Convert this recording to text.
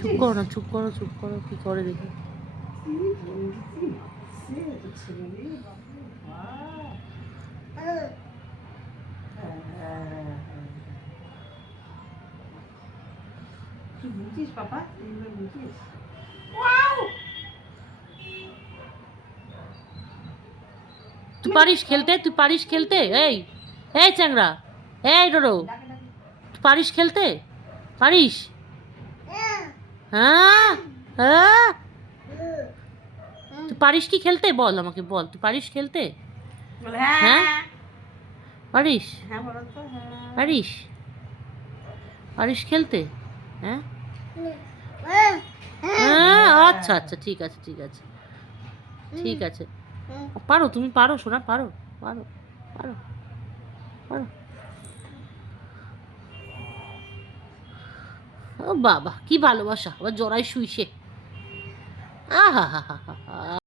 চুপ করো না, চুপ করো, চুপ করো, কি করে দেখি। তুই বুঝিস বাবা, এইবার বুঝিস। তুই পারিস খেলতে, তুই পারিস খেলতে, এই এই চ্যাংরা, এই ডোডো, তুই পারিস খেলতে, পারিস? হ্যাঁ হ্যাঁ, তুই পারিস কি খেলতে? বল আমাকে, বল, তুই পারিস খেলতে? হ্যাঁ পারিস? হ্যাঁ বলো তো, হ্যাঁ। পারিস? পারিস খেলতে? হ্যাঁ হ্যাঁ, আচ্ছা আচ্ছা, ঠিক আছে, ঠিক আছে, ঠিক আছে। পারো, তুমি পারো সোনা, পারো, পারো, পারো, পারো। ও বাবা, কি ভালোবাসা, আবার জড়াই শুইছে। আহা হা হা হা হা।